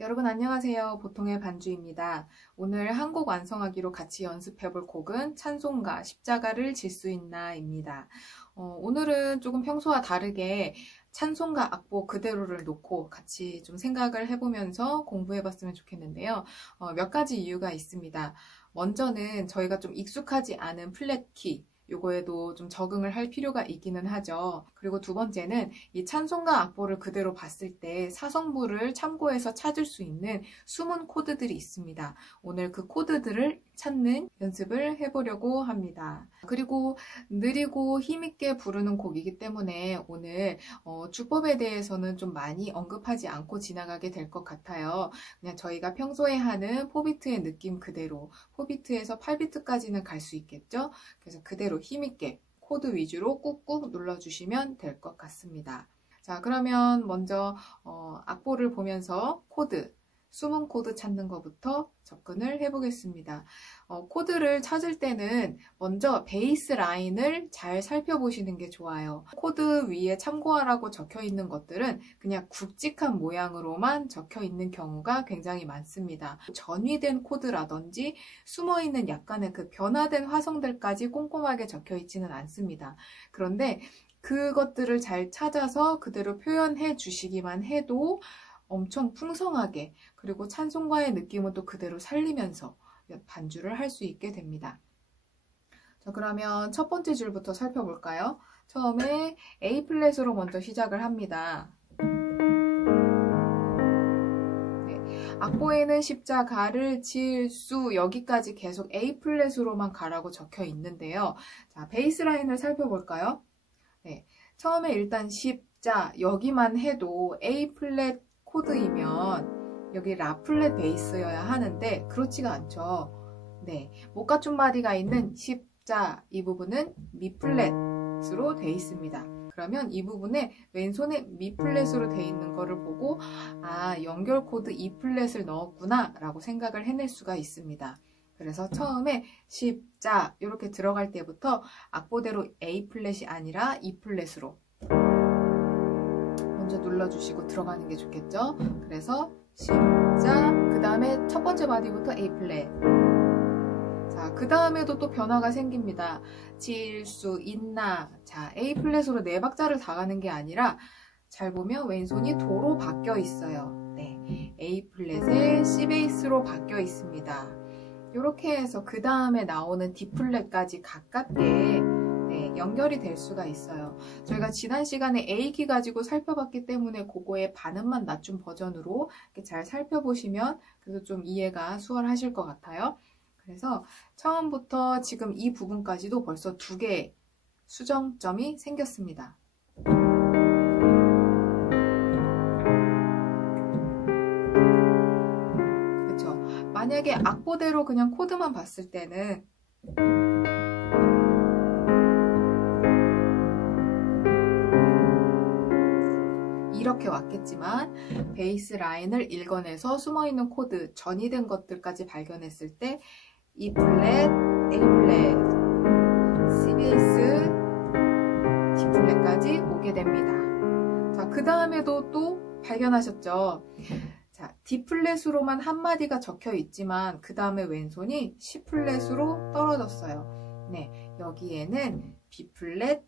여러분 안녕하세요. 보통의 반주입니다. 오늘 한 곡 완성하기로 같이 연습해볼 곡은 찬송가 십자가를 질 수 있나입니다. 오늘은 조금 평소와 다르게 찬송가 악보 그대로를 놓고 같이 좀 생각을 해보면서 공부해봤으면 좋겠는데요. 몇 가지 이유가 있습니다. 먼저는 저희가 좀 익숙하지 않은 플랫키, 요거에도 좀 적응을 할 필요가 있기는 하죠. 그리고 두 번째는 이 찬송가 악보를 그대로 봤을 때 사성부를 참고해서 찾을 수 있는 숨은 코드들이 있습니다. 오늘 그 코드들을 찾는 연습을 해보려고 합니다. 그리고 느리고 힘있게 부르는 곡이기 때문에 오늘 주법에 대해서는 좀 많이 언급하지 않고 지나가게 될 것 같아요. 그냥 저희가 평소에 하는 4비트의 느낌 그대로 4비트에서 8비트까지는 갈 수 있겠죠? 그래서 그대로 힘있게 코드 위주로 꾹꾹 눌러주시면 될 것 같습니다. 자, 그러면 먼저 악보를 보면서 코드, 숨은 코드 찾는 것부터 접근을 해보겠습니다. 코드를 찾을 때는 먼저 베이스 라인을 잘 살펴보시는 게 좋아요. 코드 위에 참고하라고 적혀 있는 것들은 그냥 굵직한 모양으로만 적혀 있는 경우가 굉장히 많습니다. 전위된 코드라든지 숨어있는 약간의 그 변화된 화성들까지 꼼꼼하게 적혀 있지는 않습니다. 그런데 그것들을 잘 찾아서 그대로 표현해 주시기만 해도 엄청 풍성하게, 그리고 찬송가의 느낌은 또 그대로 살리면서 반주를 할 수 있게 됩니다. 자, 그러면 첫 번째 줄부터 살펴볼까요? 처음에 A 플랫으로 먼저 시작을 합니다. 네, 악보에는 십자가를 질 수, 여기까지 계속 A 플랫으로만 가라고 적혀 있는데요. 자, 베이스 라인을 살펴볼까요? 네, 처음에 일단 십자, 여기만 해도 A 플랫 코드이면 여기 라 플랫 베이스여야 하는데 그렇지가 않죠. 네, 목가춤마디가 있는 십자 이 부분은 미 플랫으로 되어 있습니다. 그러면 이 부분에 왼손에 미 플랫으로 되어 있는 거를 보고 연결 코드 E 플랫을 넣었구나 라고 생각을 해낼 수가 있습니다. 그래서 처음에 십자 이렇게 들어갈 때부터 악보대로 A 플랫이 아니라 E 플랫으로 먼저 눌러주시고 들어가는 게 좋겠죠. 그래서 십자, 그 다음에 첫 번째 바디부터 A 플랫. 자, 그 다음에도 또 변화가 생깁니다. 질 수 있나. 자, A 플랫으로 네 박자를 다 가는 게 아니라 잘 보면 왼손이 도로 바뀌어 있어요. 네, A 플랫에 C 베이스로 바뀌어 있습니다. 이렇게 해서 그 다음에 나오는 D 플랫까지 가깝게 연결이 될 수가 있어요. 저희가 지난 시간에 A키 가지고 살펴봤기 때문에 그거의 반음만 낮춘 버전으로 이렇게 잘 살펴보시면 그래도 좀 이해가 수월하실 것 같아요. 그래서 처음부터 지금 이 부분까지도 벌써 2개의 수정점이 생겼습니다. 그렇죠? 만약에 악보대로 그냥 코드만 봤을 때는 이렇게 왔겠지만 베이스 라인을 읽어내서 숨어있는 코드, 전이된 것들까지 발견했을 때 E 플랫, A 플랫, C 베이스, D 플랫까지 오게 됩니다. 자, 그 다음에도 또 발견하셨죠? 자, D 플랫으로만 한 마디가 적혀 있지만 그 다음에 왼손이 C 플랫으로 떨어졌어요. 네, 여기에는 B 플랫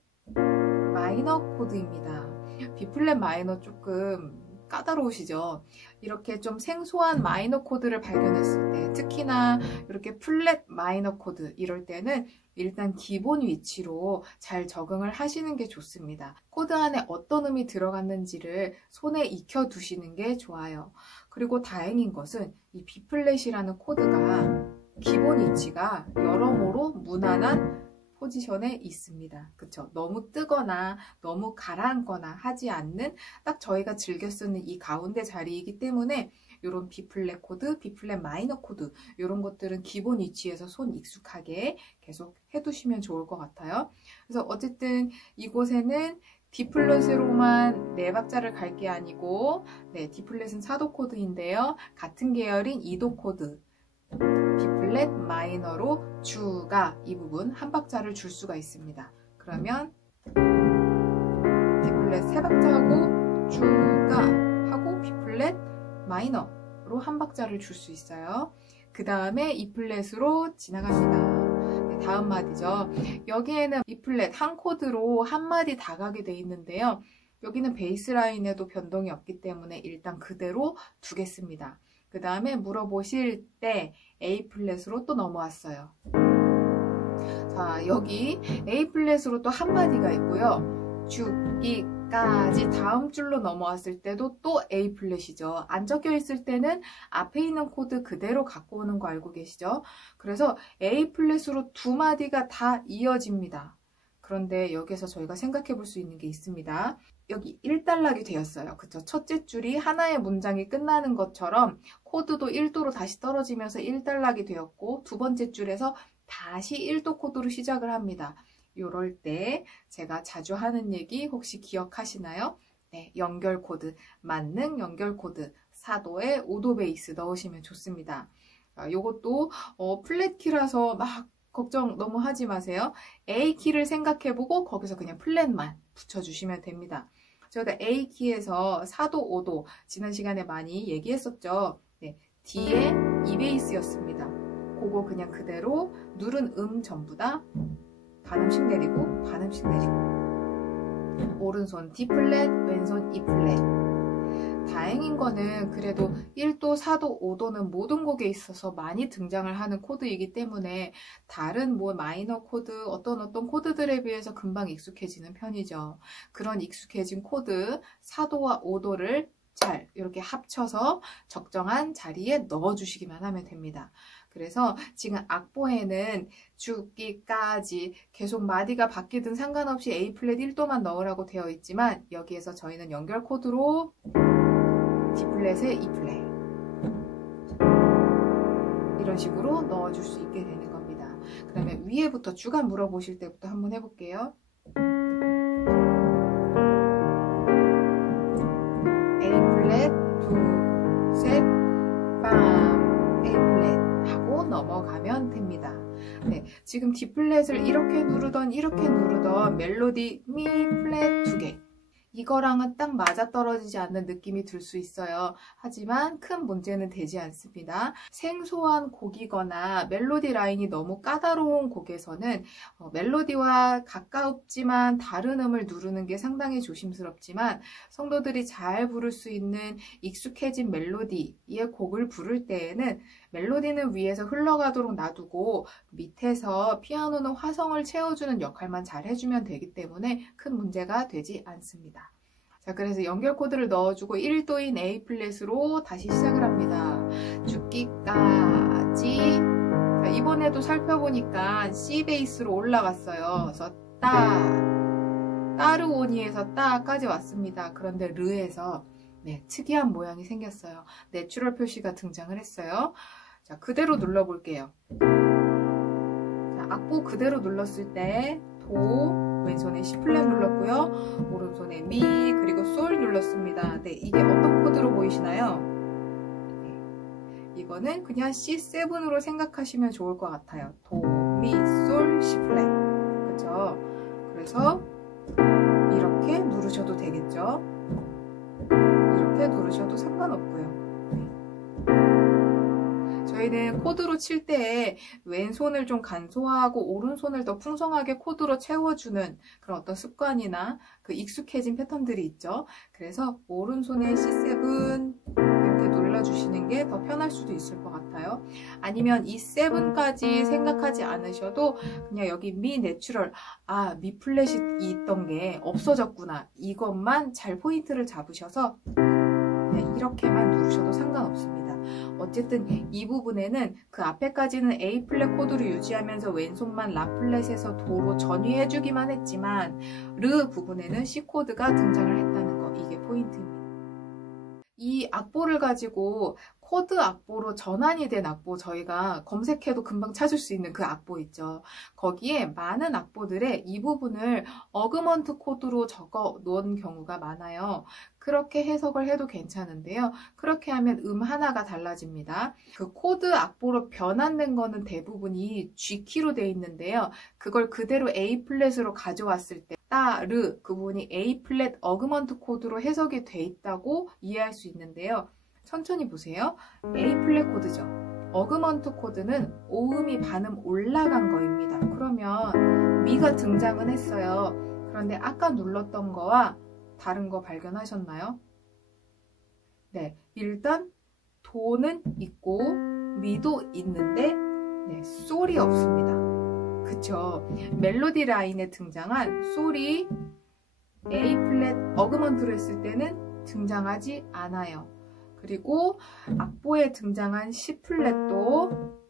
마이너 코드입니다. B 플랫 마이너 조금 까다로우시죠? 이렇게 좀 생소한 마이너 코드를 발견했을 때, 특히나 이렇게 플랫 마이너 코드 이럴 때는 일단 기본 위치로 잘 적응을 하시는 게 좋습니다. 코드 안에 어떤 음이 들어갔는지를 손에 익혀 두시는 게 좋아요. 그리고 다행인 것은 이 B 플랫이라는 코드가 기본 위치가 여러모로 무난한 포지션에 있습니다. 그쵸? 너무 뜨거나 너무 가라앉거나 하지 않는 딱 저희가 즐겨 쓰는 이 가운데 자리이기 때문에 이런 B 플랫 코드, B 플랫 마이너 코드 이런 것들은 기본 위치에서 손 익숙하게 계속 해두시면 좋을 것 같아요. 그래서 어쨌든 이곳에는 D 플랫으로만 네 박자를 갈 게 아니고 D 플랫은 4도 코드인데요. 같은 계열인 2도 코드 B 플랫 마이너로 주가 이 부분 한 박자를 줄 수가 있습니다. 그러면 D 플랫 3박자 하고 주가 하고 B 플랫 마이너 F로 한 박자를 줄 수 있어요. 그 다음에 E 플랫으로 지나갑니다. 네, 다음 마디죠. 여기에는 E 플랫 한 코드로 한 마디 다 가게 돼 있는데요. 여기는 베이스라인에도 변동이 없기 때문에 일단 그대로 두겠습니다. 그 다음에 물어보실 때 A 플랫으로 또 넘어왔어요. 자, 여기 A 플랫으로 또 한 마디가 있고요. 죽기까지 다음 줄로 넘어왔을 때도 또 A 플랫이죠. 안 적혀 있을 때는 앞에 있는 코드 그대로 갖고 오는 거 알고 계시죠? 그래서 A 플랫으로 두 마디가 다 이어집니다. 그런데 여기서 저희가 생각해 볼 수 있는 게 있습니다. 여기 1단락이 되었어요. 그쵸? 첫째 줄이 하나의 문장이 끝나는 것처럼 코드도 1도로 다시 떨어지면서 1단락이 되었고 두 번째 줄에서 다시 1도 코드로 시작을 합니다. 이럴 때 제가 자주 하는 얘기 혹시 기억하시나요? 네, 연결 코드, 만능 연결 코드, 4도에 5도 베이스 넣으시면 좋습니다. 요것도 플랫 키라서 막 걱정 너무 하지 마세요. A 키를 생각해보고 거기서 그냥 플랫만 붙여주시면 됩니다. 저희가 A 키에서 4도, 5도 지난 시간에 많이 얘기했었죠. 네, D에 E 베이스였습니다. 그거 그냥 그대로 누른 전부 다 반음씩 내리고 반음씩 내리고 오른손 D 플랫, 왼손 E 플랫. 다행인 거는 그래도 1도, 4도, 5도는 모든 곡에 있어서 많이 등장을 하는 코드이기 때문에 다른 뭐 마이너 코드, 어떤 코드들에 비해서 금방 익숙해지는 편이죠. 그런 익숙해진 코드 4도와 5도를 잘 이렇게 합쳐서 적정한 자리에 넣어주시기만 하면 됩니다. 그래서 지금 악보에는 죽기까지 계속 마디가 바뀌든 상관없이 A 플랫 1도만 넣으라고 되어 있지만 여기에서 저희는 연결 코드로 D 플랫에 E 플랫 이런 식으로 넣어줄 수 있게 되는 겁니다. 그러면 위에부터 주간 물어보실 때부터 한번 해볼게요. A 플랫, 둘, 셋, 빵, A 플랫 하고 넘어가면 됩니다. 네, 지금 D 플랫을 이렇게 누르던 멜로디 미 플랫 2개 이거랑은 딱 맞아떨어지지 않는 느낌이 들 수 있어요. 하지만 큰 문제는 되지 않습니다. 생소한 곡이거나 멜로디 라인이 너무 까다로운 곡에서는 멜로디와 가까웠지만 다른 음을 누르는 게 상당히 조심스럽지만 성도들이 잘 부를 수 있는 익숙해진 멜로디의 곡을 부를 때에는 멜로디는 위에서 흘러가도록 놔두고 밑에서 피아노는 화성을 채워주는 역할만 잘 해주면 되기 때문에 큰 문제가 되지 않습니다. 자, 그래서 연결 코드를 넣어주고 1도인 A 플랫으로 다시 시작을 합니다. 죽기까지. 자, 이번에도 살펴보니까 C 베이스로 올라갔어요. 그래서 따르오니에서 따까지 왔습니다. 그런데 르에서 네, 특이한 모양이 생겼어요. 내추럴 표시가 등장을 했어요. 자, 그대로 눌러볼게요. 자, 악보 그대로 눌렀을 때 도, 왼손에 C 플랫 눌렀고요. 오른손에 미, 그리고 솔 눌렀습니다. 네, 이게 어떤 코드로 보이시나요? 네, 이거는 그냥 C7으로 생각하시면 좋을 것 같아요. 도, 미, 솔, C 플랫. 그쵸? 그래서 이렇게 누르셔도 되겠죠? 이렇게 누르셔도 상관없고요. 저희는 코드로 칠 때 왼손을 좀 간소화하고 오른손을 더 풍성하게 코드로 채워주는 그런 어떤 습관이나 그 익숙해진 패턴들이 있죠. 그래서 오른손에 C7 이렇게 눌러주시는 게 더 편할 수도 있을 것 같아요. 아니면 이 7까지 생각하지 않으셔도 그냥 여기 미 내추럴, 미 플랫이 있던 게 없어졌구나. 이것만 잘 포인트를 잡으셔서 그냥 이렇게만 누르셔도 상관없습니다. 어쨌든 이 부분에는 그 앞에까지는 A 플랫 코드를 유지하면서 왼손만 라 플랫에서 도로 전위해주기만 했지만 르 부분에는 C 코드가 등장을 했다는 거, 이게 포인트입니다. 이 악보를 가지고 코드 악보로 전환이 된 악보, 저희가 검색해도 금방 찾을 수 있는 그 악보 있죠. 거기에 많은 악보들의 이 부분을 어그먼트 코드로 적어 놓은 경우가 많아요. 그렇게 해석을 해도 괜찮은데요. 그렇게 하면 하나가 달라집니다. 그 코드 악보로 변환된 거는 대부분이 G키로 돼 있는데요. 그걸 그대로 A 플랫으로 가져왔을 때 따르 그 부분이 A 플랫 어그먼트 코드로 해석이 돼 있다고 이해할 수 있는데요. 천천히 보세요. A 플랫 코드죠. 어그먼트 코드는 오음이 반음 올라간 거입니다. 그러면 미가 등장은 했어요. 그런데 아까 눌렀던 거와 다른 거 발견하셨나요? 네, 일단 도는 있고 미도 있는데 네, 솔이 없습니다. 그쵸? 멜로디 라인에 등장한 솔이 A 플랫 어그먼트로 했을 때는 등장하지 않아요. 그리고 악보에 등장한 C 플랫도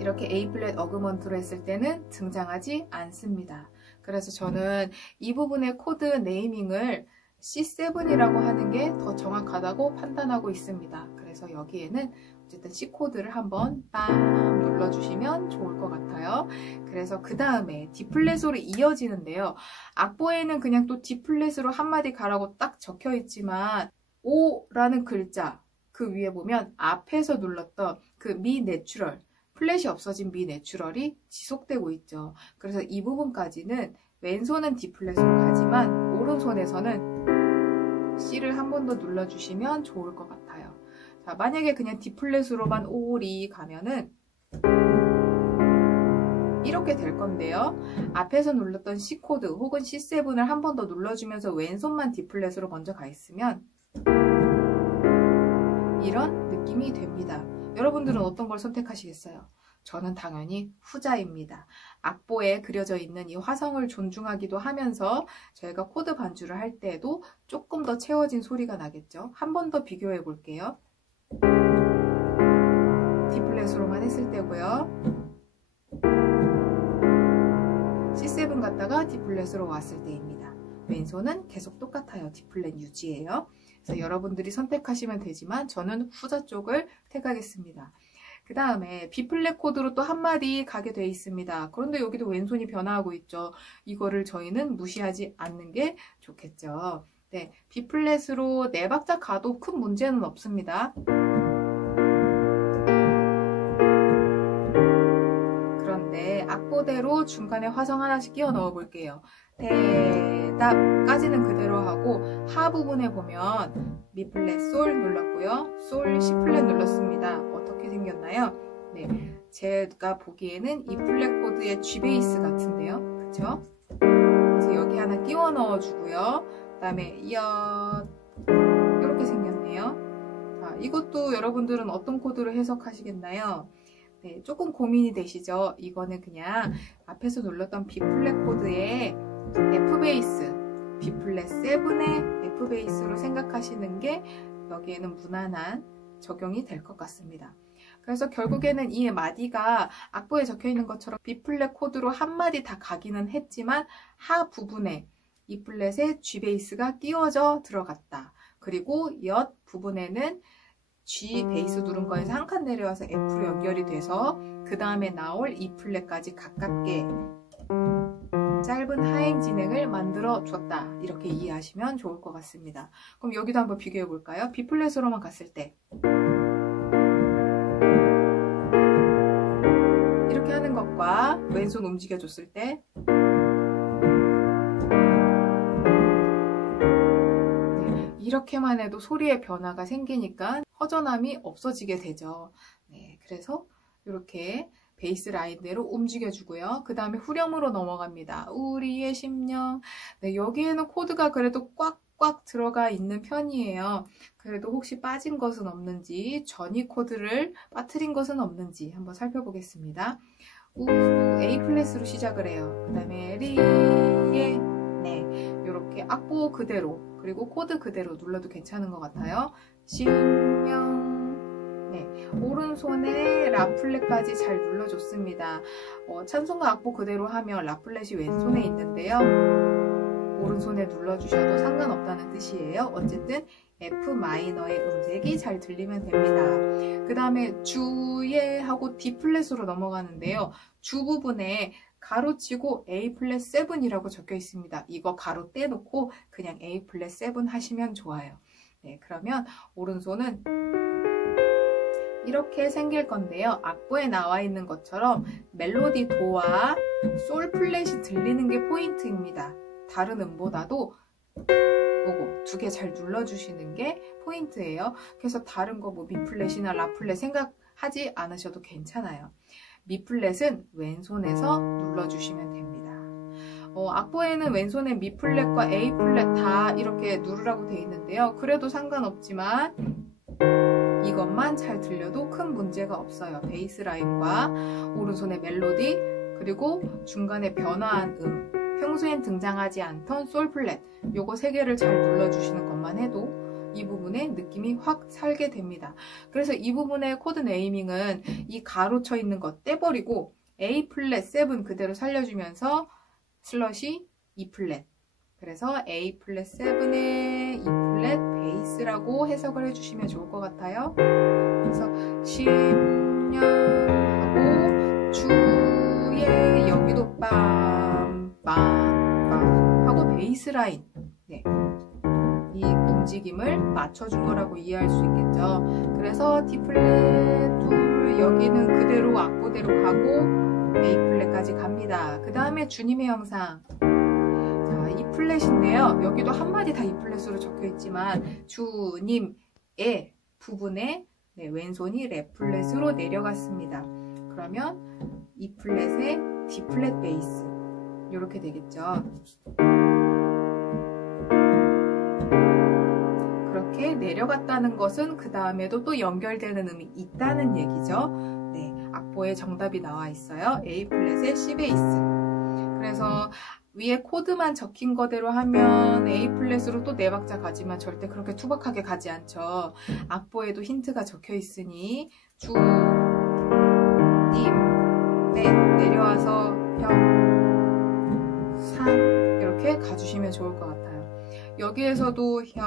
이렇게 A 플랫 어그먼트로 했을 때는 등장하지 않습니다. 그래서 저는 이 부분의 코드 네이밍을 C7이라고 하는 게 더 정확하다고 판단하고 있습니다. 그래서 여기에는 어쨌든 C 코드를 한번 빵 눌러주시면 좋을 것 같아요. 그래서 그 다음에 D 플랫으로 이어지는데요. 악보에는 그냥 또 D 플랫으로 한마디 가라고 딱 적혀 있지만 O라는 글자 그 위에 보면 앞에서 눌렀던 그 미 내추럴 플랫이 없어진 미 내추럴이 지속되고 있죠. 그래서 이 부분까지는 왼손은 D 플랫으로 가지만 오른손에서는 C를 한 번 더 눌러주시면 좋을 것 같아요. 자, 만약에 그냥 D 플랫으로만 오리 가면은 이렇게 될 건데요. 앞에서 눌렀던 C 코드 혹은 C7을 한 번 더 눌러주면서 왼손만 D 플랫으로 먼저 가 있으면 이런 느낌이 됩니다. 여러분들은 어떤 걸 선택하시겠어요? 저는 당연히 후자입니다. 악보에 그려져 있는 이 화성을 존중하기도 하면서 저희가 코드 반주를 할 때에도 조금 더 채워진 소리가 나겠죠. 한 번 더 비교해 볼게요. D 플랫으로만 했을 때고요. C7 갔다가 D 플랫으로 왔을 때입니다. 왼손은 계속 똑같아요. D 플랫 유지예요. 그래서 여러분들이 선택하시면 되지만 저는 후자 쪽을 택하겠습니다. 그 다음에 B 플랫 코드로 또 한마디 가게 돼 있습니다. 그런데 여기도 왼손이 변화하고 있죠. 이거를 저희는 무시하지 않는 게 좋겠죠. 네, B 플랫으로 4박자 가도 큰 문제는 없습니다. 그런데 악보대로 중간에 화성 하나씩 끼워 넣어 볼게요. 대답까지는 그대로 하고 하 부분에 보면 미 플랫 솔 눌렀고요. 솔 C 플랫 눌렀습니다. 어떻게 생겼나요? 네, 제가 보기에는 이 플랫 코드의 G 베이스 같은데요. 그쵸? 그래서 여기 하나 끼워 넣어 주고요. 그 다음에 이렇게 생겼네요. 자, 이것도 여러분들은 어떤 코드로 해석하시겠나요? 네, 조금 고민이 되시죠? 이거는 그냥 앞에서 눌렀던 B 플랫 코드의 F 베이스, B 플랫 7의 F 베이스로 생각하시는 게 여기에는 무난한 적용이 될 것 같습니다. 그래서 결국에는 이 마디가 악보에 적혀 있는 것처럼 B 플랫 코드로 한 마디 다 가기는 했지만 하 부분에 E 플랫에 G 베이스가 끼워져 들어갔다. 그리고 엿 부분에는 G 베이스 누른 거에서 한 칸 내려와서 F로 연결이 돼서 그 다음에 나올 E 플랫까지 가깝게 짧은 하행 진행을 만들어 줬다. 이렇게 이해하시면 좋을 것 같습니다. 그럼 여기도 한번 비교해 볼까요? B 플랫으로만 갔을 때 이렇게 하는 것과 왼손 움직여 줬을 때 이렇게만 해도 소리의 변화가 생기니까 허전함이 없어지게 되죠. 네, 그래서 이렇게 베이스 라인대로 움직여주고요. 그 다음에 후렴으로 넘어갑니다. 우리의 심령. 네, 여기에는 코드가 그래도 꽉꽉 들어가 있는 편이에요. 그래도 혹시 빠진 것은 없는지, 전이 코드를 빠뜨린 것은 없는지 한번 살펴보겠습니다. A 플랫으로 시작을 해요. 그 다음에 리에 네, 이렇게 악보 그대로 그리고 코드 그대로 눌러도 괜찮은 것 같아요. 심령 네, 오른손에 라플렛까지 잘 눌러줬습니다. 찬송가 악보 그대로 하면 라플렛이 왼손에 있는데요. 오른손에 눌러주셔도 상관없다는 뜻이에요. 어쨌든 F 마이너의 음색이 잘 들리면 됩니다. 그 다음에 주에 하고 D 플랫으로 넘어가는데요. 주 부분에 가로치고 A 플랫 7이라고 적혀 있습니다. 이거 가로 떼놓고 그냥 A 플랫 7 하시면 좋아요. 네, 그러면 오른손은 이렇게 생길 건데요. 악보에 나와 있는 것처럼 멜로디 도와 솔 플랫이 들리는 게 포인트입니다. 다른 음보다도 요거 두 개 잘 눌러주시는 게 포인트예요. 그래서 다른 거 뭐 미플랫이나 라플랫 생각하지 않으셔도 괜찮아요. 미플랫은 왼손에서 눌러주시면 됩니다. 악보에는 왼손에 미플랫과 A플랫 다 이렇게 누르라고 되어 있는데요. 그래도 상관없지만 이것만 잘 들려도 큰 문제가 없어요. 베이스 라인과 오른손의 멜로디, 그리고 중간에 변화한 평소엔 등장하지 않던 솔플랫, 요거 세 개를 잘 눌러주시는 것만 해도 이 부분에 느낌이 확 살게 됩니다. 그래서 이 부분의 코드 네이밍은 이 가로 쳐 있는 것 떼버리고 A 플랫 7 그대로 살려주면서 슬러시 E 플랫, 그래서 A 플랫 7의 E 플랫 베이스라고 해석을 해주시면 좋을 것 같아요. 그래서 10년 하고 주에 여기도 빰빰빰 하고 베이스 라인, 네, 이 움직임을 맞춰준 거라고 이해할 수 있겠죠. 그래서 D 플랫 둘, 여기는 그대로 악보대로 가고 A 플랫까지 갑니다. 그 다음에 주님의 영상. 자, E 플랫인데요. 여기도 한마디 다 E 플랫으로 적혀 있지만 주님의 부분에 왼손이 레 플랫으로 내려갔습니다. 그러면 E 플랫에 D 플랫 베이스 이렇게 되겠죠. 그렇게 내려갔다는 것은 그 다음에도 또 연결되는 음이 있다는 얘기죠. 네, 악보에 정답이 나와 있어요. A 플랫의 C 베이스. 그래서 위에 코드만 적힌 거대로 하면 A 플랫으로 또 4박자 가지만 절대 그렇게 투박하게 가지 않죠. 악보에도 힌트가 적혀 있으니 주, 님, 네, 내려와서 형, 산 이렇게 가주시면 좋을 것 같아요. 여기에서도 형,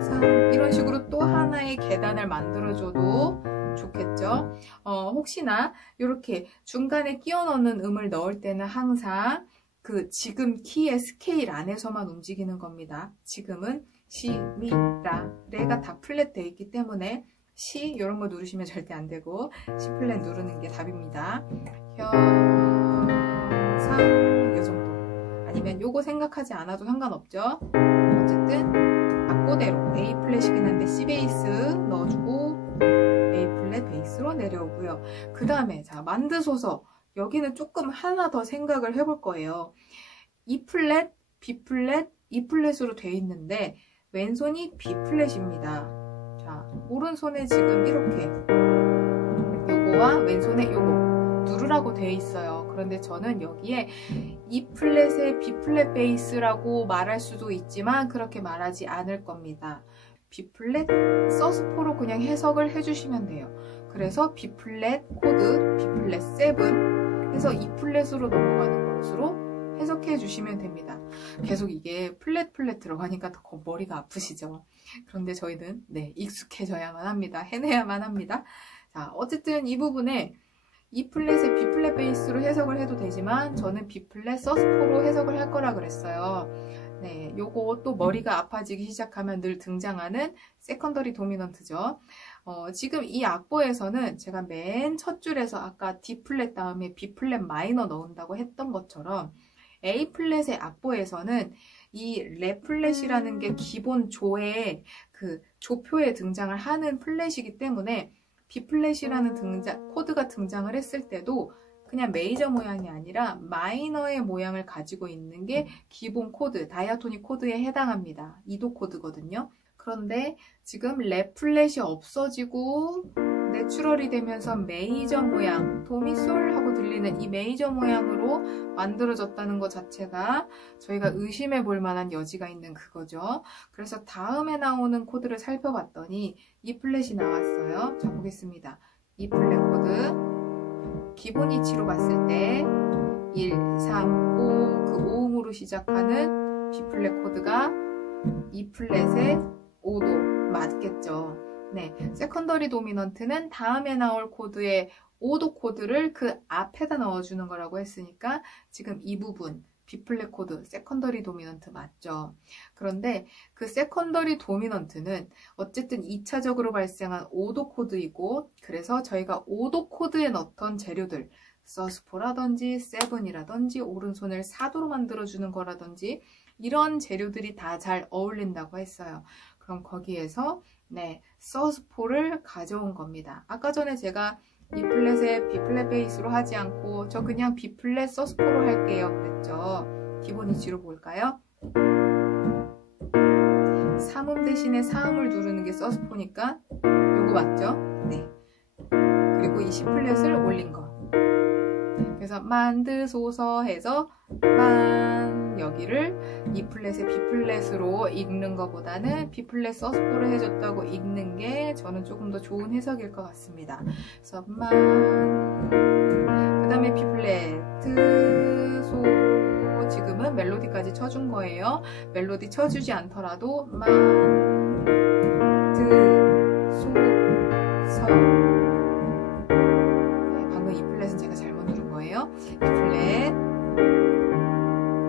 산 이런 식으로 또 하나의 계단을 만들어줘도 좋겠죠. 혹시나 이렇게 중간에 끼워 넣는 음을 넣을 때는 항상 그 지금 키의 스케일 안에서만 움직이는 겁니다. 지금은 시, 미, 라, 레가 다 플랫 되어 있기 때문에 시 이런 거 누르시면 절대 안 되고 시 플랫 누르는 게 답입니다. 현, 상, 이 정도. 아니면 요거 생각하지 않아도 상관없죠. 어쨌든 악보대로 A 플랫이긴 한데 C 베이스 넣어주고 A 플랫 베이스로 내려오고요. 그 다음에 자 만드소서, 여기는 조금 하나 더 생각을 해볼 거예요. E 플랫, B 플랫, E 플랫으로 되어 있는데 왼손이 B 플랫입니다. 자 오른손에 지금 이렇게 요거와 왼손에 요거 누르라고 되어 있어요. 그런데 저는 여기에 E 플랫의 B 플랫 베이스라고 말할 수도 있지만 그렇게 말하지 않을 겁니다. B 플랫 서스포로 그냥 해석을 해주시면 돼요. 그래서 B 플랫 코드, B 플랫 7 해서 E 플랫으로 넘어가는 것으로 해석해 주시면 됩니다. 계속 이게 플랫 들어가니까 더 머리가 아프시죠? 그런데 저희는 익숙해져야만 합니다. 해내야만 합니다. 자, 어쨌든 이 부분에 E 플랫에 B 플랫 베이스로 해석을 해도 되지만 저는 B 플랫 서스포로 해석을 할 거라 그랬어요. 네, 요거 또 머리가 아파지기 시작하면 늘 등장하는 세컨더리 도미넌트죠. 지금 이 악보에서는 제가 맨 첫 줄에서 아까 D 플랫 다음에 B 플랫 마이너 넣는다고 했던 것처럼 A 플랫의 악보에서는 이 레 플랫이라는 게 기본 조의 그 조표에 등장을 하는 플랫이기 때문에 B 플랫이라는 코드가 등장을 했을 때도 그냥 메이저 모양이 아니라 마이너의 모양을 가지고 있는 게 기본 코드, 다이아토닉 코드에 해당합니다. 2도 코드거든요. 그런데 지금 레 플랫이 없어지고 내추럴이 되면서 메이저 모양, 도미솔 하고 들리는 이 메이저 모양으로 만들어졌다는 것 자체가 저희가 의심해 볼 만한 여지가 있는 그거죠. 그래서 다음에 나오는 코드를 살펴봤더니 E 플랫이 나왔어요. 자, 보겠습니다. E 플랫 코드. 기본 이치로 봤을 때 1, 3, 5, 그 5음으로 시작하는 B 플랫 코드가 E 플랫의 5도 맞겠죠. 네, 세컨더리 도미넌트는 다음에 나올 코드의 5도 코드를 그 앞에다 넣어주는 거라고 했으니까 지금 이 부분 B 플랫 코드 세컨더리 도미넌트 맞죠. 그런데 그 세컨더리 도미넌트는 어쨌든 2차적으로 발생한 5도 코드이고 그래서 저희가 5도 코드에 넣던 재료들 서스포라든지 세븐이라든지 오른손을 4도로 만들어주는 거라든지 이런 재료들이 다 잘 어울린다고 했어요. 그럼 거기에서 네, 서스포를 가져온 겁니다. 아까 전에 제가 E 플랫에 B 플랫 베이스로 하지 않고 저 그냥 B 플랫 서스포로 할게요 그랬죠. 기본 이치로 볼까요? 3음 대신에 4음을 누르는 게 서스포니까 요거 맞죠? 네. 그리고 이 C 플랫을 올린 거. 그래서 만드소서 해서 만 여기를 E 플랫에 B 플랫으로 읽는 것보다는 B 플랫 서스포를 해줬다고 읽는 게 저는 조금 더 좋은 해석일 것 같습니다. 그래서 만, 그 다음에 B 플랫, 소, 지금은 멜로디까지 쳐준 거예요. 멜로디 쳐주지 않더라도 만, 드, 소, 서. 네, 방금 E 플랫은 제가 잘못 누른 거예요. E 플랫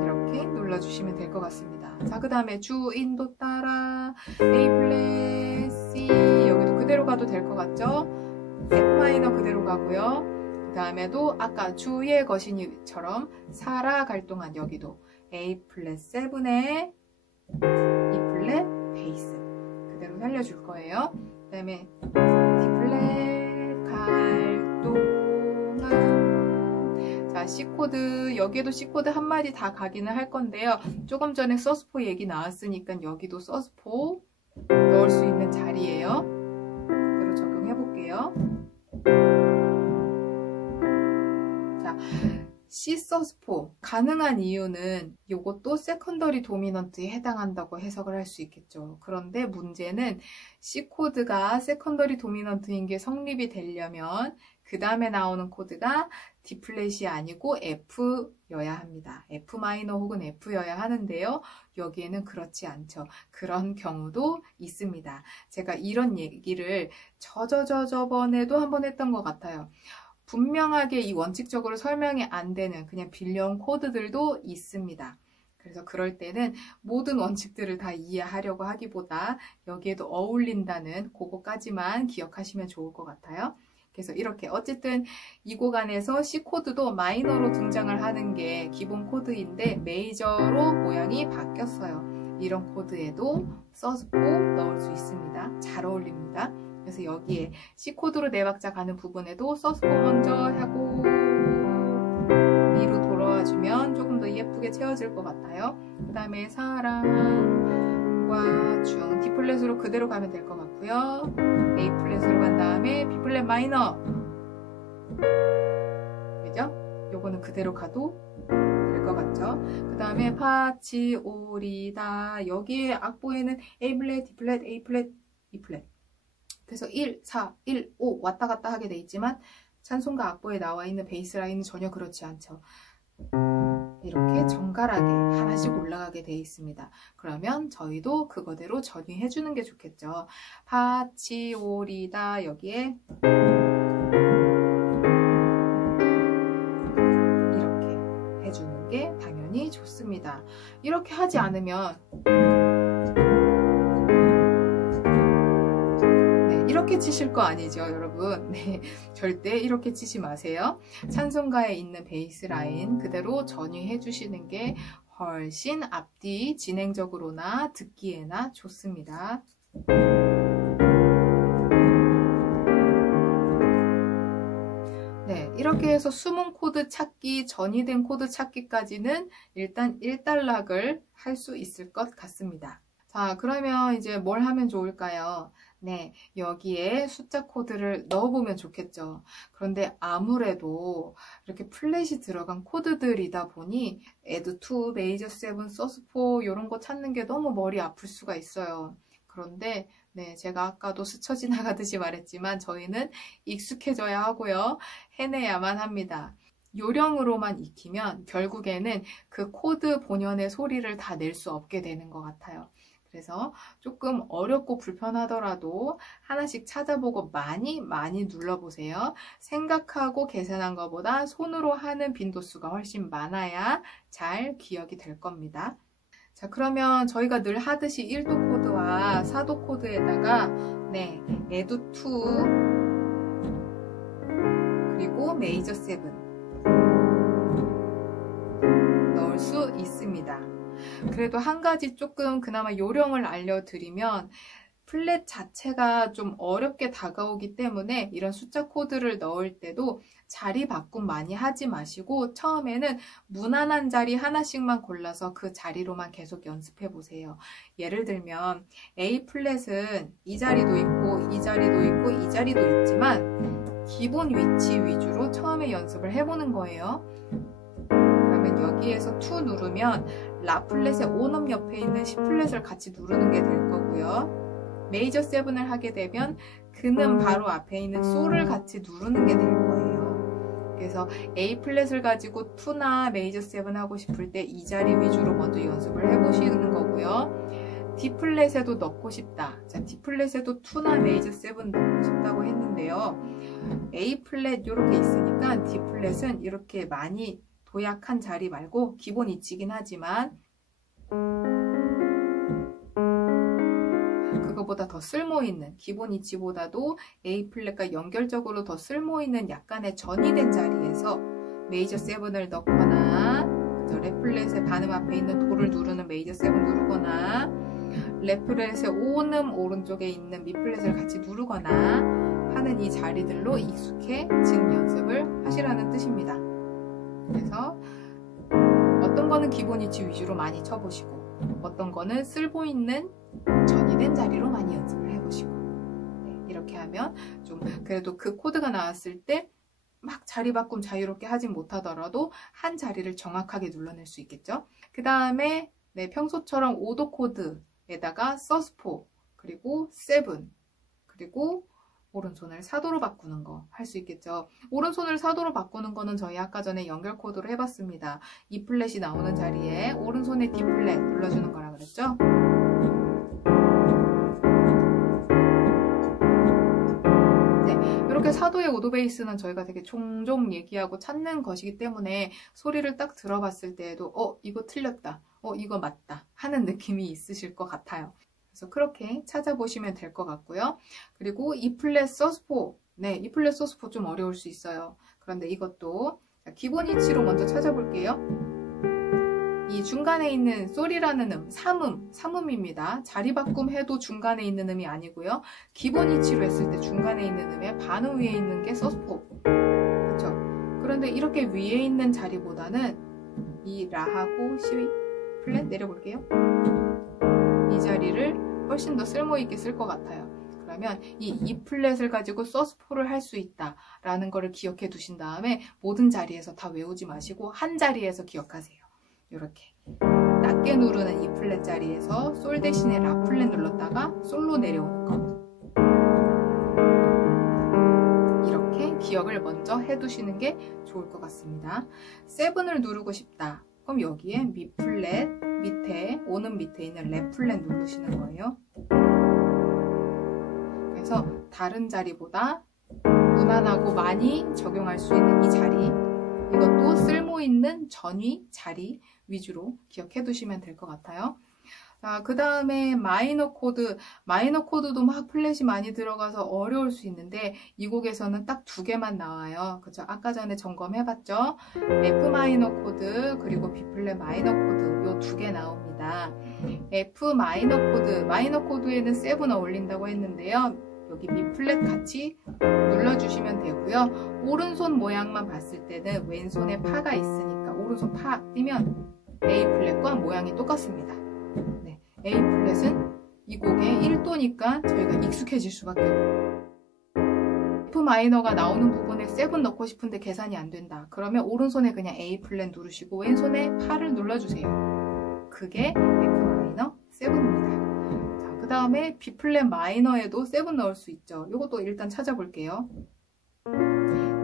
이렇게 눌러주시면 될 것 같습니다. 자, 그 다음에 주인도 따라 A 플랫, C 여기도 그대로 가도 될 것 같죠? F 마이너 그대로 가고요. 그 다음에도 아까 주의 거신이처럼 살아갈 동안 여기도 A 플랫 7에 E 플랫 베이스 그대로 살려줄 거예요. 그 다음에 D 플랫 갈 동안 자, C코드 여기에도 C코드 한 마디 다 가기는 할 건데요. 조금 전에 서스포 얘기 나왔으니까 여기도 서스포 넣을 수 있는 자리예요. 그대로 적용해 볼게요. C 서스포 가능한 이유는 이것도 세컨더리 도미넌트에 해당한다고 해석을 할 수 있겠죠. 그런데 문제는 C 코드가 세컨더리 도미넌트인 게 성립이 되려면 그 다음에 나오는 코드가 D 플랫이 아니고 F여야 합니다. F 마이너 혹은 F여야 하는데요. 여기에는 그렇지 않죠. 그런 경우도 있습니다. 제가 이런 얘기를 저번에도 한번 했던 것 같아요. 분명하게 이 원칙적으로 설명이 안 되는 그냥 빌려온 코드들도 있습니다. 그래서 그럴 때는 모든 원칙들을 다 이해하려고 하기보다 여기에도 어울린다는 그거까지만 기억하시면 좋을 것 같아요. 그래서 이렇게 어쨌든 이 구간에서 C 코드도 마이너로 등장을 하는 게 기본 코드인데 메이저로 모양이 바뀌었어요. 이런 코드에도 서스포 넣을 수 있습니다. 잘 어울립니다. 그래서 여기에 C 코드로 4박자 가는 부분에도 서스포 먼저 하고 위로 돌아와주면 조금 더 예쁘게 채워질 것 같아요. 그 다음에 사랑과 중 D 플랫으로 그대로 가면 될 것 같고요. A 플랫으로 간 다음에 B 플랫 마이너 그죠? 요거는 그대로 가도 될 것 같죠? 그 다음에 파치 오리다 여기에 악보에는 A 플랫, D 플랫, A 플랫, E 플랫 그래서 1, 4, 1, 5 왔다 갔다 하게 돼 있지만 찬송가 악보에 나와 있는 베이스 라인은 전혀 그렇지 않죠. 이렇게 정갈하게 하나씩 올라가게 돼 있습니다. 그러면 저희도 그거대로 전이해 주는 게 좋겠죠. 파치 오리다 여기에 이렇게 해주는 게 당연히 좋습니다. 이렇게 하지 않으면 이렇게 치실 거 아니죠, 여러분? 네, 절대 이렇게 치지 마세요. 찬송가에 있는 베이스 라인 그대로 전이해 주시는 게 훨씬 앞뒤 진행적으로나 듣기에나 좋습니다. 네, 이렇게 해서 숨은 코드 찾기, 전이된 코드 찾기까지는 일단 1단락을 할 수 있을 것 같습니다. 자, 그러면 이제 뭘 하면 좋을까요? 네, 여기에 숫자 코드를 넣어보면 좋겠죠. 그런데 아무래도 이렇게 플랫이 들어간 코드들이다 보니 add 2, major 7, sus4 이런 거 찾는 게 너무 머리 아플 수가 있어요. 그런데 네, 제가 아까도 스쳐 지나가듯이 말했지만 저희는 익숙해져야 하고요. 해내야만 합니다. 요령으로만 익히면 결국에는 그 코드 본연의 소리를 다 낼 수 없게 되는 것 같아요. 그래서 조금 어렵고 불편하더라도 하나씩 찾아보고 많이 눌러보세요. 생각하고 계산한 것보다 손으로 하는 빈도수가 훨씬 많아야 잘 기억이 될 겁니다. 자, 그러면 저희가 늘 하듯이 1도 코드와 4도 코드에다가 네, add 2 그리고 major 7 넣을 수 있습니다. 그래도 한 가지 조금 그나마 요령을 알려드리면 플랫 자체가 좀 어렵게 다가오기 때문에 이런 숫자 코드를 넣을 때도 자리 바꿈 많이 하지 마시고 처음에는 무난한 자리 하나씩만 골라서 그 자리로만 계속 연습해 보세요. 예를 들면 A 플랫은 이 자리도 있고 이 자리도 있고 이 자리도 있지만 기본 위치 위주로 처음에 연습을 해보는 거예요. 그러면 여기에서 2 누르면 라 플랫의 5음 옆에 있는 C 플랫을 같이 누르는 게 될 거고요. 메이저 7을 하게 되면 그는 바로 앞에 있는 솔을 같이 누르는 게 될 거예요. 그래서 A 플랫을 가지고 2나 메이저 7 하고 싶을 때 이 자리 위주로 먼저 연습을 해보시는 거고요. D 플랫에도 넣고 싶다. 자, D 플랫에도 2나 메이저 7 넣고 싶다고 했는데요. A 플랫 이렇게 있으니까 D 플랫은 이렇게 많이 도약한 자리 말고 기본 위치긴 하지만 그거보다 더 쓸모있는 기본 위치보다도 A 플랫과 연결적으로 더 쓸모있는 약간의 전이된 자리에서 메이저 7을 넣거나 레 플랫의 반음 앞에 있는 도를 누르는 메이저 7 누르거나 레 플랫의 5음 오른쪽에 있는 미 플랫을 같이 누르거나 하는 이 자리들로 익숙해지는 연습을 하시라는 뜻입니다. 그래서 어떤 거는 기본 위치 위주로 많이 쳐보시고 어떤 거는 쓸모있는 전이된 자리로 많이 연습을 해보시고 네, 이렇게 하면 좀 그래도 그 코드가 나왔을 때 막 자리 바꿈 자유롭게 하진 못하더라도 한 자리를 정확하게 눌러낼 수 있겠죠. 그 다음에 네, 평소처럼 5도 코드에다가 서스4 그리고 7 그리고 오른손을 4도로 바꾸는 거 할 수 있겠죠. 오른손을 4도로 바꾸는 거는 저희 아까 전에 연결 코드로 해봤습니다. E 플랫이 나오는 자리에 오른손에 D 플랫 눌러주는 거라 그랬죠. 이렇게 4도의 5도 베이스는 저희가 되게 종종 얘기하고 찾는 것이기 때문에 소리를 딱 들어봤을 때에도 이거 틀렸다, 이거 맞다 하는 느낌이 있으실 것 같아요. 그래서 그렇게 찾아보시면 될 것 같고요. 그리고 E 플랫 서스4, 네, E 플랫 서스4 좀 어려울 수 있어요. 그런데 이것도 기본 위치로 먼저 찾아볼게요. 이 중간에 있는 솔이라는 음, 3음입니다. 자리 바꿈 해도 중간에 있는 음이 아니고요. 기본 위치로 했을 때 중간에 있는 음의 반음 위에 있는 게 서스4. 그렇죠? 그런데 이렇게 위에 있는 자리보다는 이 라하고 C 플랫 내려볼게요. 이 자리를 훨씬 더 쓸모있게 쓸 것 같아요. 그러면 이 E 플랫을 가지고 서스4를 할 수 있다라는 거를 기억해 두신 다음에 모든 자리에서 다 외우지 마시고 한 자리에서 기억하세요. 이렇게 낮게 누르는 E 플랫 자리에서 솔 대신에 라 플랫 눌렀다가 솔로 내려오는 거 이렇게 기억을 먼저 해두시는 게 좋을 것 같습니다. 7을 누르고 싶다. 그럼 여기에 미 플랫 밑에 5음 밑에 있는 레 플랫 누르시는 거예요. 그래서 다른 자리보다 무난하고 많이 적용할 수 있는 이 자리 이것도 쓸모있는 전위 자리 위주로 기억해 두시면 될 것 같아요. 그 다음에 마이너 코드도 막 플랫이 많이 들어가서 어려울 수 있는데 이 곡에서는 딱 2개만 나와요. 그죠? 아까 전에 점검해봤죠? F 마이너 코드 그리고 B 플랫 마이너 코드 요 2개 나옵니다. F 마이너 코드에는 7 어울린다고 했는데요. 여기 미 플랫 같이 눌러주시면 되고요. 오른손 모양만 봤을 때는 왼손에 파가 있으니까 오른손 파 띄면 A 플랫과 모양이 똑같습니다. 네, A 플랫은 이 곡의 1도니까 저희가 익숙해질 수밖에 없어요. F 마이너가 나오는 부분에 7 넣고 싶은데 계산이 안 된다. 그러면 오른손에 그냥 A 플랫 누르시고 왼손에 파를 눌러주세요. 그게 F 마이너 7입니다. 그 다음에 B 플랫 마이너에도 7 넣을 수 있죠. 이것도 일단 찾아볼게요.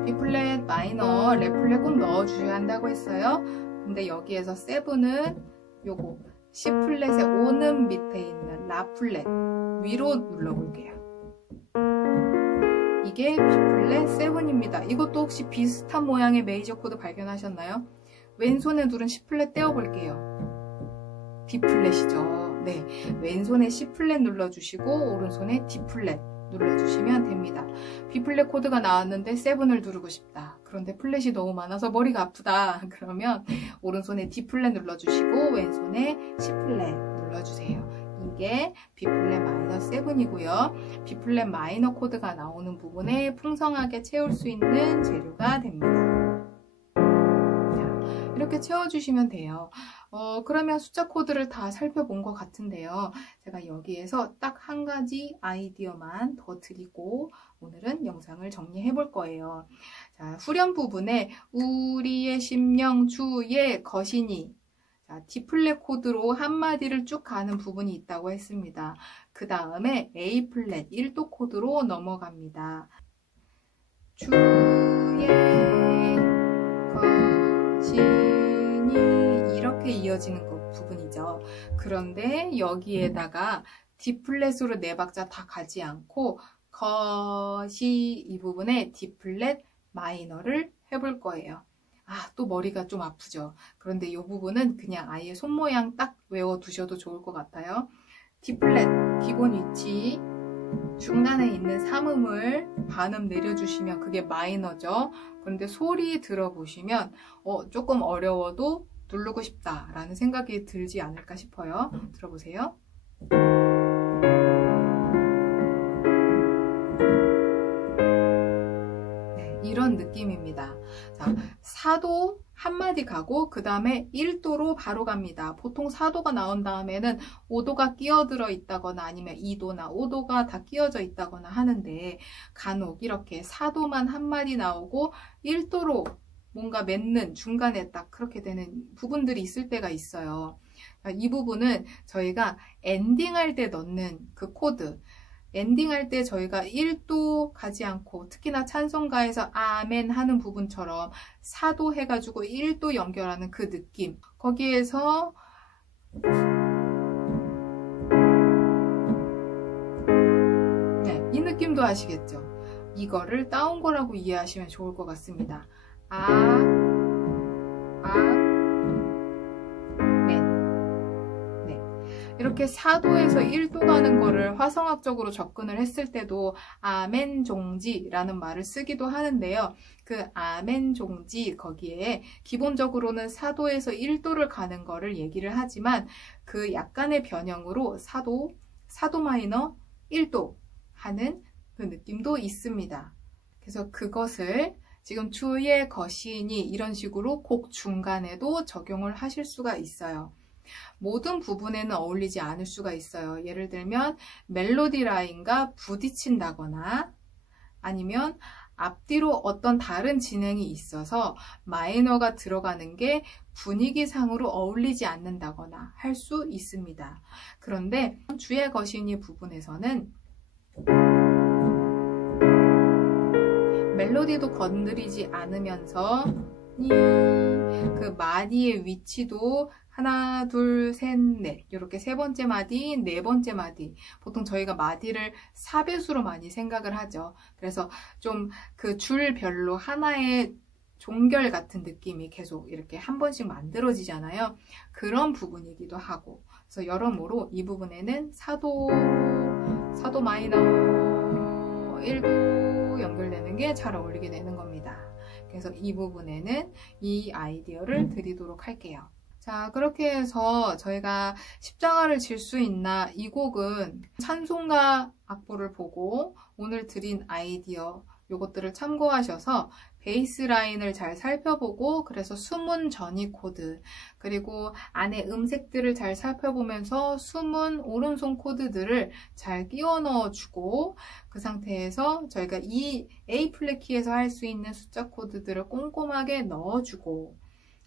B 플랫 마이너, 레 플랫 꼭 넣어주셔야 한다고 했어요. 근데 여기에서 7은 요거 C 플랫의 5음 밑에 있는 라 플랫 위로 눌러볼게요. 이게 B 플랫 7입니다. 이것도 혹시 비슷한 모양의 메이저 코드 발견하셨나요? 왼손에 누른 C 플랫 떼어볼게요. B 플랫이죠. 네, 왼손에 C 플랫 눌러주시고 오른손에 D 플랫 눌러주시면 됩니다. B플랫 코드가 나왔는데 7을 누르고 싶다. 그런데 플랫이 너무 많아서 머리가 아프다. 그러면 오른손에 D플랫 눌러주시고 왼손에 C플랫 눌러주세요. 이게 B플랫 마이너 7이고요. B플랫 마이너 코드가 나오는 부분에 풍성하게 채울 수 있는 재료가 됩니다. 자, 이렇게 채워주시면 돼요. 그러면 숫자 코드를 다 살펴본 것 같은데요. 제가 여기에서 딱 한 가지 아이디어만 더 드리고 오늘은 영상을 정리해 볼 거예요. 자, 후렴 부분에 우리의 심령 주의 거시니, 자, D플랫 코드로 한마디를 쭉 가는 부분이 있다고 했습니다. 그 다음에 A플랫 1도 코드로 넘어갑니다. 주의 거시니 이렇게 이어지는 부분이죠. 그런데 여기에다가 D플랫으로 네 박자 다 가지 않고 거시 이 부분에 D플랫 마이너를 해볼 거예요. 또 머리가 좀 아프죠. 그런데 이 부분은 그냥 아예 손 모양 딱 외워두셔도 좋을 것 같아요. D플랫 기본 위치 중간에 있는 3음을 반음 내려주시면 그게 마이너죠. 그런데 소리 들어보시면 조금 어려워도 누르고 싶다라는 생각이 들지 않을까 싶어요. 들어보세요. 네, 이런 느낌입니다. 자, 4도 한마디 가고 그 다음에 1도로 바로 갑니다. 보통 4도가 나온 다음에는 5도가 끼어들어 있다거나 아니면 2도나 5도가 다 끼어져 있다거나 하는데 간혹 이렇게 4도만 한마디 나오고 1도로 뭔가 맺는 중간에 딱 그렇게 되는 부분들이 있을 때가 있어요. 이 부분은 저희가 엔딩할 때 넣는 그 코드, 엔딩할 때 저희가 1도 가지 않고 특히나 찬송가에서 아멘 하는 부분처럼 4도 해가지고 1도 연결하는 그 느낌, 거기에서 네, 이 느낌도 아시겠죠? 이거를 다운거라고 이해하시면 좋을 것 같습니다. 이렇게 4도에서 1도 가는 거를 화성학적으로 접근을 했을 때도 아멘 종지라는 말을 쓰기도 하는데요. 그 아멘 종지 거기에 기본적으로는 4도에서 1도를 가는 거를 얘기를 하지만 그 약간의 변형으로 4도 마이너 1도 하는 그 느낌도 있습니다. 그래서 그것을 지금 주의 거시니 이런 식으로 곡 중간에도 적용을 하실 수가 있어요. 모든 부분에는 어울리지 않을 수가 있어요. 예를 들면 멜로디 라인과 부딪힌다거나 아니면 앞뒤로 어떤 다른 진행이 있어서 마이너가 들어가는 게 분위기상으로 어울리지 않는다거나 할 수 있습니다. 그런데 주의 거시니 부분에서는 멜로디도 건드리지 않으면서 그 마디의 위치도 하나, 둘, 셋, 넷 이렇게 세 번째 마디, 네 번째 마디 보통 저희가 마디를 4배수로 많이 생각을 하죠. 그래서 좀 그 줄별로 하나의 종결 같은 느낌이 계속 이렇게 한 번씩 만들어지잖아요. 그런 부분이기도 하고 그래서 여러모로 이 부분에는 4도 마이너 1도 연결되는 게 잘 어울리게 되는 겁니다. 그래서 이 부분에는 이 아이디어를 드리도록 할게요. 자, 그렇게 해서 저희가 십자가를 질 수 있나 이 곡은 찬송가 악보를 보고 오늘 드린 아이디어 요것들을 참고하셔서 베이스 라인을 잘 살펴보고 그래서 숨은 전이 코드 그리고 안에 음색들을 잘 살펴보면서 숨은 오른손 코드들을 잘 끼워 넣어주고 그 상태에서 저희가 이 A 플랫 키에서 할 수 있는 숫자 코드들을 꼼꼼하게 넣어주고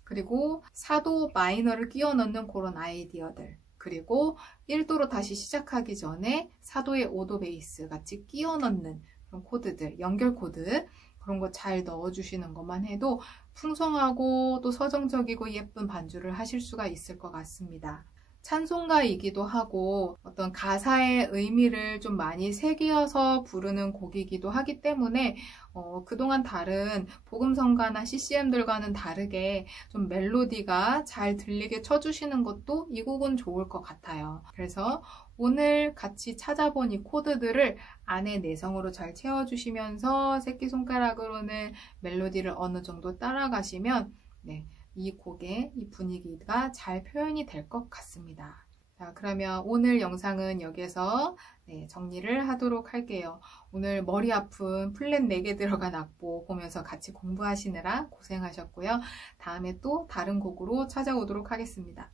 그리고 4도 마이너를 끼워 넣는 그런 아이디어들 그리고 1도로 다시 시작하기 전에 4도의 5도 베이스 같이 끼워 넣는 그런 코드들, 연결 코드 그런 거 잘 넣어주시는 것만 해도 풍성하고 또 서정적이고 예쁜 반주를 하실 수가 있을 것 같습니다. 찬송가이기도 하고 어떤 가사의 의미를 좀 많이 새기어서 부르는 곡이기도 하기 때문에 그동안 다른 복음성가나 CCM들과는 다르게 좀 멜로디가 잘 들리게 쳐주시는 것도 이 곡은 좋을 것 같아요. 그래서 오늘 같이 찾아본 이 코드들을 안에 내성으로 잘 채워주시면서 새끼손가락으로는 멜로디를 어느 정도 따라가시면 네, 이 곡의 이 분위기가 잘 표현이 될 것 같습니다. 자, 그러면 오늘 영상은 여기에서 정리를 하도록 할게요. 오늘 머리 아픈 플랫 4개 들어간 악보 보면서 같이 공부하시느라 고생하셨고요. 다음에 또 다른 곡으로 찾아오도록 하겠습니다.